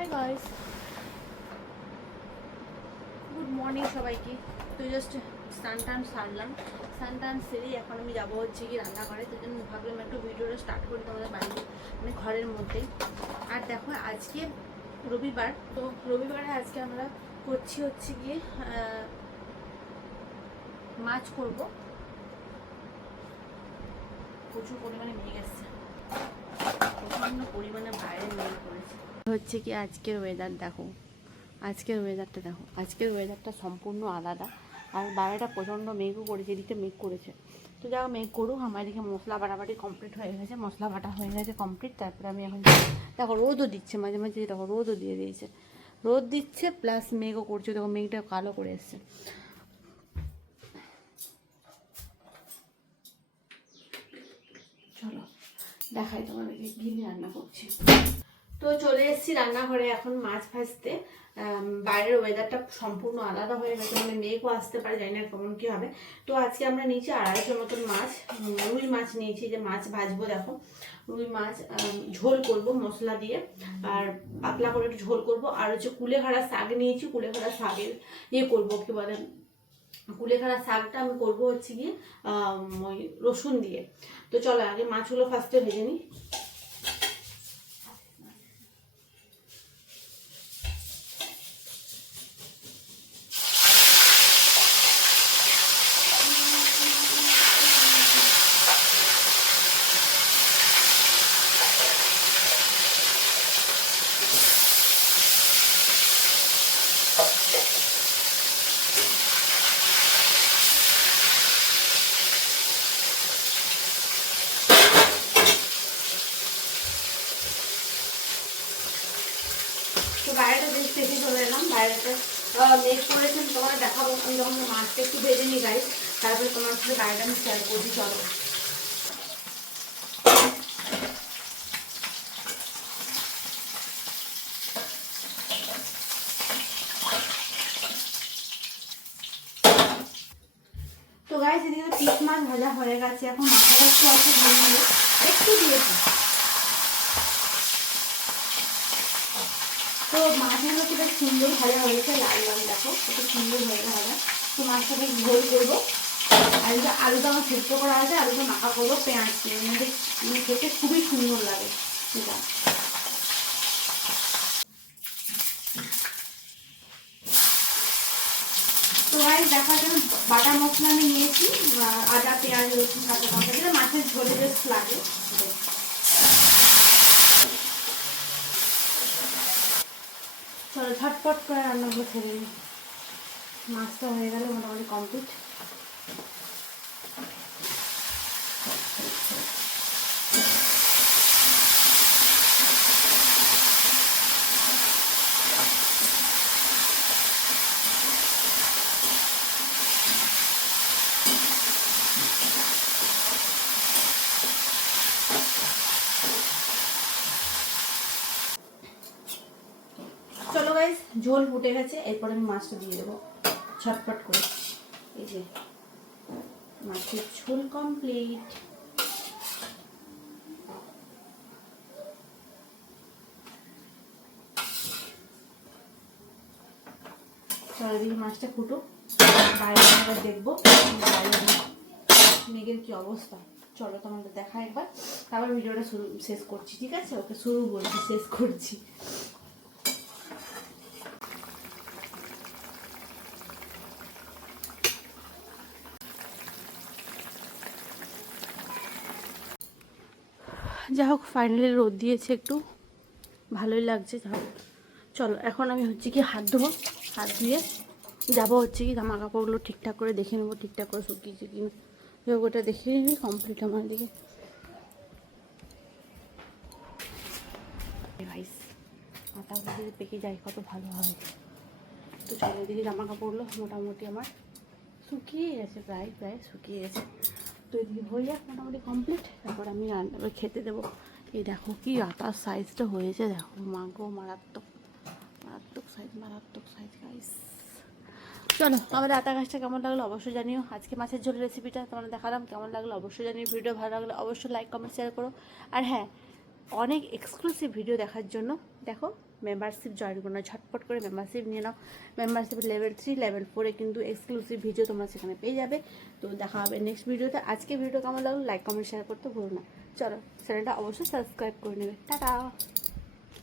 Hi guys, good morning সবাইকে। তো just স্নান সারলাম সেরেই এখন আমি যাবো হচ্ছে কি রান্নাঘরে। তো জন্য ভাবলাম একটু ভিডিওটা স্টার্ট করি তোমাদের বাড়িতে, মানে ঘরের মধ্যেই। আর দেখো আজকে রবিবার, তো রবিবারে আজকে আমরা করছি হচ্ছে গিয়ে মাছ করব। প্রচুর পরিমাণে মেঘ এসছে, প্রচণ্ড পরিমাণে বাইরে মেঘ পড়েছে। হচ্ছে কি আজকের ওয়েদার দেখো, আজকের ওয়েদারটা সম্পূর্ণ আলাদা। আর বাইরেটা প্রচণ্ড মেঘও করেছে, এদিকে মেঘ করেছে। তো যাও মেঘ করুক, আমার এদিকে মশলা বাটাবাটি কমপ্লিট হয়ে গেছে, মশলা বাটা হয়ে গেছে কমপ্লিট। তারপরে আমি এখন দেখো রোদও দিচ্ছে মাঝে মাঝে, দেখো রোদও দিয়ে দিয়েছে, রোদ দিচ্ছে প্লাস মেঘও করছে। দেখো মেঘটা কালো করে এসছে। চলো দেখাই তোমাদেরকে কী রান্না করছি। তো চলে এসেছি রান্নাঘরে এখন মাছ ভাজতে। বাইরের ওয়েদারটা সম্পূর্ণ আলাদা হয়ে গেছে, মানে মেঘও আসতে পারে, জানি না কেমন কী হবে। তো আজকে আমরা নিয়েছি 250 মতন মাছ, রুই মাছ নিয়েছি, যে মাছ ভাজবো। দেখো রুই মাছ ঝোল করব মশলা দিয়ে, আর পাতলা করে একটু ঝোল করব। আর হচ্ছে কুলেখাড়া শাক নিয়েছি, কুলেখাড়া শাকের করবো, কী বলে, কুলেখাড়া শাকটা আমি করবো হচ্ছে গিয়ে ওই রসুন দিয়ে। তো চলো আগে মাছগুলো ফার্স্টে ভেজে নিই। তো বাইরেটা দেখতে চলে এলাম, বাইরেটা মেঘ করেছেন, তোমার দেখাবো আমি যখন মাছটা একটু ভেজে নিই গাইস, তারপরে তোমার সাথে বাইরেটা আমি শেয়ার করছি। চলো তো গাইস এদিকে পিস মাছ ভাজা হয়ে গেছে, এখন মাথাটা একটু আছে ধরে একটু দিয়েছি। তো মাছগুলো কি বেশ সুন্দর ভাজা হয়েছে, লাল লাল দেখো কত সুন্দর হয়ে ভাজা। তো মাছটাকে ঝোল করবো। আর এই যে আলুটা আমার সেদ্ধ করা আছে, আলুটা মাখা করবো পেঁয়াজ দিয়ে, মানে খেতে খুবই সুন্দর লাগে এটা। তো গাইস দেখা যায় বাটা মশলা আমি নিয়েছি, আদা পেঁয়াজ রসুন কাঁচা লঙ্কা, যেটা মাছের ঝোলে বেশ লাগে। চলো ঝটপট করে রান্নাগুলো ছেড়ে নিই, মাছটা হয়ে গেলে মোটামুটি কমপ্লিট। চলো গাইস ঝোল ফুটে গেছে, এরপর আমি মাছটা দিয়ে দেবো ছটপট করে। এই যে মাছের ঝোল কমপ্লিট। চলো দিকে মাছটা ফুটুক, বাইরে আমরা দেখবো বাইরে মেঘের কি অবস্থা। চলো তোমাদের দেখা একবার, তারপর ভিডিওটা শুরু শেষ করছি, ঠিক আছে? ওকে শুরু বলছি, শেষ করছি। যাই হোক ফাইনালি রোদ দিয়েছে, একটু ভালোই লাগছে। যা হোক চলো এখন আমি হচ্ছে কি হাত ধোবো, হাত ধুয়ে যাবো হচ্ছে কি জামা কাপড়গুলো ঠিকঠাক করে দেখে নেবো, ঠিকঠাক করে শুকিয়েছে কি না। ওটা দেখে নিই কমপ্লিট আমার দিকে। রাইস আটাগুলো যদি পেকে যায় কত ভালো হবে। তো চলো দিকে জামা কাপড়গুলো মোটামুটি আমার শুকিয়ে গেছে, প্রায় প্রায় শুকিয়ে গেছে। তো এদিকে হয়ে যাক মোটামুটি কমপ্লিট, তারপর আমি রান্না খেতে দেবো। এই দেখো কি আটার সাইজটা হয়েছে, দেখো মাগো মারাত্মক মারাত্মক সাইজ, মারাত্মক সাইজ গাইস। চলো আমাদের আটা গাছটা কেমন লাগলো অবশ্যই জানিও। আজকে মাছের ঝোল রেসিপিটা তোমাদের দেখালাম, কেমন লাগলো অবশ্যই জানিও। ভিডিও ভালো লাগলে অবশ্যই লাইক কমেন্ট শেয়ার করো। আর হ্যাঁ, অনেক এক্সক্লুসিভ ভিডিও দেখার জন্য দেখো মেম্বারশিপ জয়েন করো না, ঝটপট করে মেম্বারশিপ নিয়ে নাও। মেম্বারশিপ লেভেল 3 লেভেল 4-এ কিন্তু এক্সক্লুসিভ ভিডিও তোমরা সেখানে পেয়ে যাবে। তো দেখা হবে নেক্সট ভিডিওতে। আজকে ভিডিও কেমন লাগলো লাইক কমেন্ট শেয়ার করতে ভুলো না। চলো চ্যানেলটা অবশ্যই সাবস্ক্রাইব করে নেবে। টাটা।